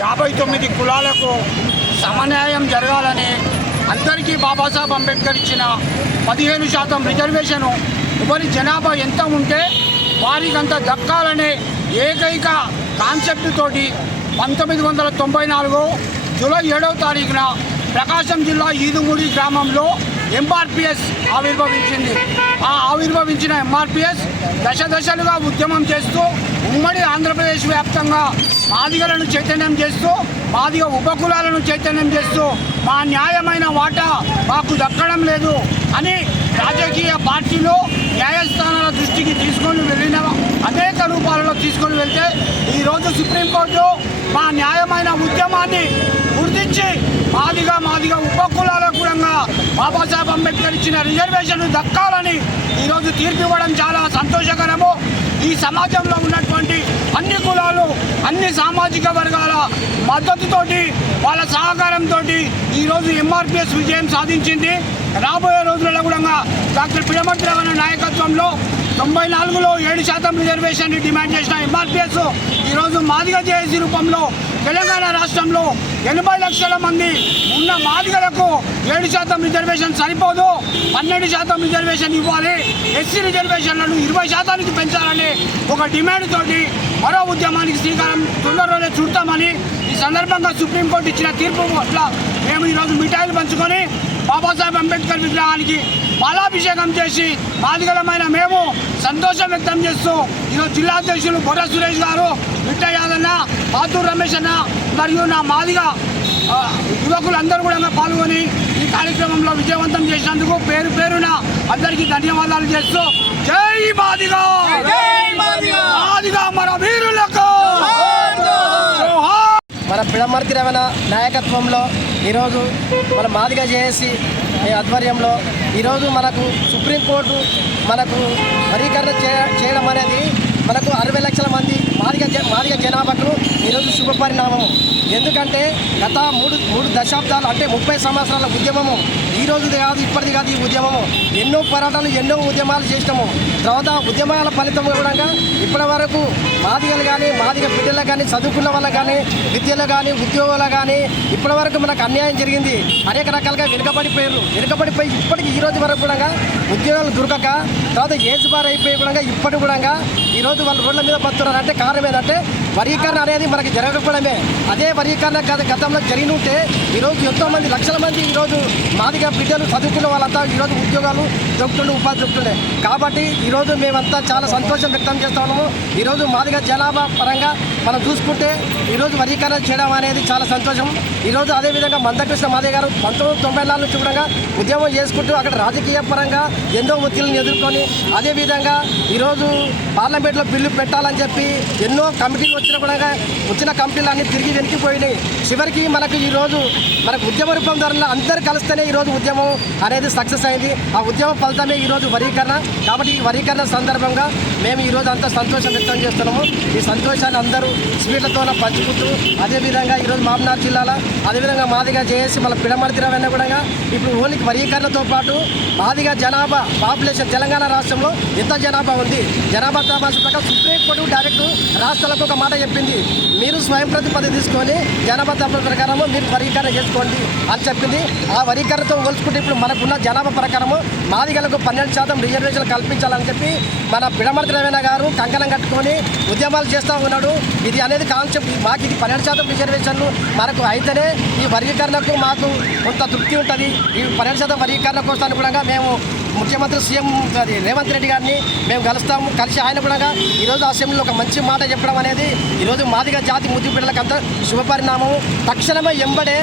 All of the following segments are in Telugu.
యాభై తొమ్మిది కులాలకు సమన్యాయం జరగాలని అందరికీ బాబాసాహెబ్ అంబేద్కర్ ఇచ్చిన పదిహేను శాతం రిజర్వేషను ఎవరి జనాభా ఎంత ఉంటే వారికి అంత దక్కాలనే ఏకైక కాన్సెప్ట్ తోటి పంతొమ్మిది వందల తొంభై నాలుగు జూలై ఏడవ తారీఖున ప్రకాశం జిల్లా ఈదుమూడి గ్రామంలో ఎంఆర్పిఎస్ ఆవిర్భవించింది. ఆ ఆవిర్భవించిన ఎంఆర్పిఎస్ దశ దశలుగా ఉద్యమం చేస్తూ ఉమ్మడి ఆంధ్రప్రదేశ్ వ్యాప్తంగా మాదిగలను చైతన్యం చేస్తూ మాదిగ ఉపకులాలను చైతన్యం చేస్తూ మా న్యాయమైన వాటా మాకు దక్కడం లేదు అని రాజకీయ పార్టీలు న్యాయస్థానాల దృష్టికి తీసుకొని వెళ్ళిన అనేక రూపాలలో తీసుకొని వెళ్తే ఈరోజు సుప్రీంకోర్టు మా న్యాయమైన ఉద్యమాన్ని గుర్తించి మాదిగా మాదిగా ఉపకులాలకు కూడా బాబాసాహెబ్ అంబేద్కర్ ఇచ్చిన రిజర్వేషన్ దక్కాలని ఈరోజు తీర్పు ఇవ్వడం చాలా సంతోషకరము. ఈ సమాజంలో ఉన్నటువంటి అన్ని కులాలు అన్ని సామాజిక వర్గాల మద్దతుతోటి వాళ్ళ సహకారంతో ఈరోజు ఎంఆర్పిఎస్ విజయం సాధించింది. రాబోయే రోజులలో కూడా డాక్టర్ పిడమర్తి నాయకత్వంలో తొంభై నాలుగులో ఏడు శాతం రిజర్వేషన్ డిమాండ్ చేసిన ఎంఆర్పిఎస్ ఈరోజు మాదిగ జేఏసీ రూపంలో తెలంగాణ రాష్ట్రంలో ఎనభై లక్షల మంది ఉన్న మాదిగలకు ఏడు శాతం రిజర్వేషన్ సరిపోదు. పన్నెండు శాతం రిజర్వేషన్ ఇవ్వాలి. ఎస్సీ రిజర్వేషన్లను ఇరవై శాతానికి పెంచాలని ఒక డిమాండ్ తోటి మరో ఉద్యమానికి శ్రీకారం తొందరలోనే చూడతామని ఈ సందర్భంగా సుప్రీంకోర్టు ఇచ్చిన తీర్పు పట్ల మేము ఈరోజు మిఠాయిలు పంచుకొని బాబాసాహెబ్ అంబేద్కర్ విగ్రహానికి పాలాభిషేకం చేసి బాధికలమైన మేము సంతోషం వ్యక్తం చేస్తూ ఈరోజు జిల్లా అధ్యక్షులు బొర్ర సురేష్ గారు మిట్ట యాదన్న పాతూరు రమేష్ అన్న మరియు నా మాదిగ యువకులందరూ కూడా పాల్గొని ఈ కార్యక్రమంలో విజయవంతం చేసినందుకు పేరు పేరున అందరికీ ధన్యవాదాలు చేస్తూ జై మాదిగా! మాదిగా! మన వీరులకు! మన పిడమర్తి రమణ నాయకత్వంలో ఈరోజు మన మాదిగా చేసి ఆధ్వర్యంలో ఈరోజు మనకు సుప్రీంకోర్టు మనకు వర్గీకరణ చేయడం అనేది మనకు అరవై లక్షల మంది మాదిగ జ- జనాభాకు ఈరోజు శుభపరిణామం ఎందుకంటే గత మూడు మూడు దశాబ్దాలు అంటే ముప్పై సంవత్సరాల ఉద్యమము ఈ కాదు ఇప్పటిది కాదు ఈ ఉద్యమము. ఎన్నో పోరాటాలు ఎన్నో ఉద్యమాలు చేసినాము. తర్వాత ఉద్యమాల ఫలితం కూడా ఇప్పటి వరకు మాదిగలు కానీ మాదిగ బిడ్డలు కానీ చదువుకున్న వాళ్ళకి కానీ విద్యలో కానీ ఉద్యోగాలు కానీ ఇప్పటి వరకు మనకు అన్యాయం జరిగింది. అనేక రకాలుగా వెనుకబడిపోయారు. వెనుకబడిపోయి ఇప్పటికి ఈ రోజు వరకు కూడా ఉద్యోగాలు దొరకక తర్వాత ఏజ్ బార్ అయిపోయి కూడా ఇప్పటి కూడా ఈరోజు వాళ్ళు రోడ్ల మీద పడుతున్నారు అంటే కారణం ఏంటంటే వర్గీకరణ అనేది మనకి జరగకపోవడమే. అదే వర్గీకరణ గత గతంలో జరిగి ఉంటే ఈరోజు ఎంతో మంది లక్షల మంది ఈరోజు మాదిగా బిడ్డలు చదువుకున్న వాళ్ళంతా ఈరోజు ఉద్యోగాలు దొరుకుతుండే ఉపాధి దొరుకుతుండే. కాబట్టి ఈరోజు మేమంతా చాలా సంతోషం వ్యక్తం చేస్తా ఉన్నాము. ఈరోజు మాదిగా జనాభా పరంగా మనం చూసుకుంటే ఈరోజు వర్గీకరణ చేయడం అనేది చాలా సంతోషం. ఈరోజు అదేవిధంగా మందకృష్ణ మాదే గారు పంతొమ్మిది తొంభై నాలుగు నుంచి కూడా ఉద్యమం చేసుకుంటూ అక్కడ రాజకీయ పరంగా ఎన్నో ఒత్తిళ్ళని ఎదుర్కొని అదేవిధంగా ఈరోజు పార్లమెంట్లో బిల్లు పెట్టాలని చెప్పి ఎన్నో కమిటీలు వచ్చిన కూడా వచ్చిన కంపెనీలు అన్ని తిరిగి వెనికిపోయినాయి చివరికి మనకు ఈరోజు మనకు ఉద్యమ రూపం ద్వారా అందరు కలిస్తేనే ఈరోజు ఉద్యమం అనేది సక్సెస్ అయింది. ఆ ఉద్యమ ఫలితమే ఈరోజు వరీకరణ. కాబట్టి ఈ వరీకరణ సందర్భంగా మేము ఈరోజు అంతా సంతోషం వ్యక్తం చేస్తున్నాము. ఈ సంతోషాన్ని అందరూ స్వీట్లతో పంచుకుంటూ అదేవిధంగా ఈరోజు మామనార్ జిల్లాలో అదేవిధంగా మాదిగా చేసి మన పిడమర్తి కూడా ఇప్పుడు ఓన్లీ వరీకరణతో పాటు మాదిగా జనాభా పాపులేషన్ తెలంగాణ రాష్ట్రంలో ఎంత జనాభా ఉంది? జనాభా ప్రకారం సుప్రీంకోర్టు డైరెక్ట్ రాష్ట్రాలకు ఒక మాట చెప్పింది మీరు స్వయం ప్రతిపత్తి తీసుకొని జనాభా తప్పుల ప్రకారము మీరు వర్గీకరణ చేసుకోండి అని చెప్పింది. ఆ వర్గీకరణతో పోల్చుకుంటే ఇప్పుడు మనకున్న జనాభా ప్రకారము మాదిగలకు పన్నెండు శాతం రిజర్వేషన్ కల్పించాలని చెప్పి మన పిడమర్తి రవీణ గారు కంకణం కట్టుకొని ఉద్యమాలు చేస్తూ ఉన్నాడు. ఇది అనేది కాన్సెప్ట్. మాకు ఇది పన్నెండు శాతం రిజర్వేషన్లు మనకు అయితేనే ఈ వర్గీకరణకు మాకు కొంత తృప్తి ఉంటుంది. ఈ పన్నెండు శాతం వర్గీకరణ కోసాన్ని కూడా మేము ముఖ్యమంత్రి సీఎం రేవంత్ రెడ్డి గారిని మేము కలుస్తాము కలిసి ఆయన కూడా ఈరోజు అసెంబ్లీలో ఒక మంచి మాట చెప్పడం అనేది ఈరోజు మాదిగా జాతి ముద్దు బిడ్డలకు అంత శుభపరిణామం తక్షణమే ఎంబడే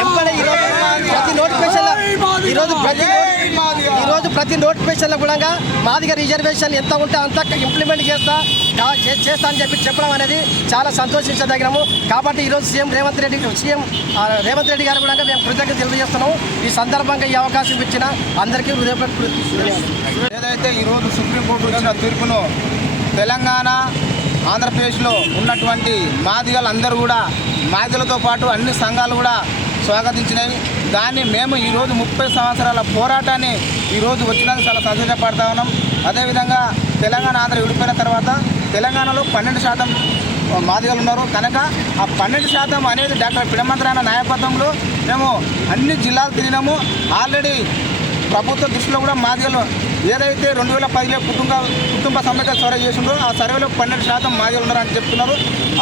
ఎంబడే ఈరోజు ప్రతి నోటిఫికేషన్ ఈరోజు ప్రతి ఈరోజు ప్రతి నోటిఫికేషన్లో కూడా మాదిగా రిజర్వేషన్ ఎంత ఉంటే అంత ఇంప్లిమెంట్ చేస్తా చే- చేస్తా అని చెప్పి చెప్పడం అనేది చాలా సంతోషించదగినము. కాబట్టి ఈరోజు సీఎం రేవంత్ రెడ్డి సీఎం రేవంత్ రెడ్డి గారు కూడా మేము కృతజ్ఞత తెలియజేస్తున్నాము. ఈ సందర్భంగా ఈ అవకాశం ఇచ్చిన అందరికీ హృదయపూర్వక ఏదైతే ఈరోజు సుప్రీంకోర్టు ఇచ్చిన తీర్పును తెలంగాణ ఆంధ్రప్రదేశ్లో ఉన్నటువంటి మాదిగలందరూ కూడా మాదిగలతో పాటు అన్ని సంఘాలు కూడా స్వాగతించినాయి. దాన్ని మేము ఈరోజు ముప్పై సంవత్సరాల పోరాటాన్ని ఈరోజు వచ్చినందుకు చాలా సంతోషపడతా ఉన్నాం. అదేవిధంగా తెలంగాణ ఆంధ్ర విడిపోయిన తర్వాత తెలంగాణలో పన్నెండు శాతం మాదిగలు ఉన్నారు. కనుక ఆ పన్నెండు శాతం అనేది డాక్టర్ పిడమంత్రాయణ నాయకత్వంలో మేము అన్ని జిల్లాలు తిరిగినాము. ఆల్రెడీ ప్రభుత్వ దృష్టిలో కూడా మాదిగలు ఏదైతే రెండు వేల పదిలో కుటుంబ కుటుంబ సమేత సర్వే చేసిందో ఆ సర్వేలో పన్నెండు శాతం మాదిగలు ఉన్నారని చెప్తున్నారు.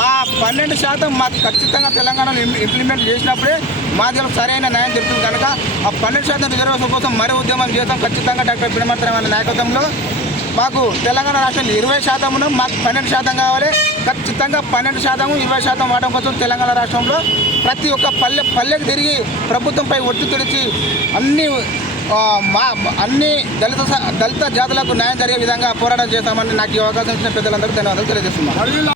ఆ పన్నెండు శాతం మాకు ఖచ్చితంగా తెలంగాణలో ఇంప్లిమెంట్ చేసినప్పుడే మాదిగలు సరైన న్యాయం జరుగుతుంది కనుక ఆ పన్నెండు శాతం రిజర్వేషన్ కోసం మరో ఉద్యమం చేస్తాం. ఖచ్చితంగా డాక్టర్ పిడమంత్రమైన నాయకత్వంలో మాకు తెలంగాణ రాష్ట్రంలో ఇరవై శాతం ఉన్నాం. మాకు పన్నెండు శాతం కావాలి. ఖచ్చితంగా పన్నెండు శాతం ఇరవై శాతం వాడడం కోసం తెలంగాణ రాష్ట్రంలో ప్రతి ఒక్క పల్లె పల్లెకు తిరిగి ప్రభుత్వంపై ఒత్తి తెరిచి అన్ని మా అన్ని దళిత దళిత జాతులకు న్యాయం జరిగే విధంగా పోరాటం చేస్తామని నాకు ఈ అవకాశం ఇచ్చిన పెద్దలందరూ ధన్యవాదాలు తెలియజేస్తున్నాను.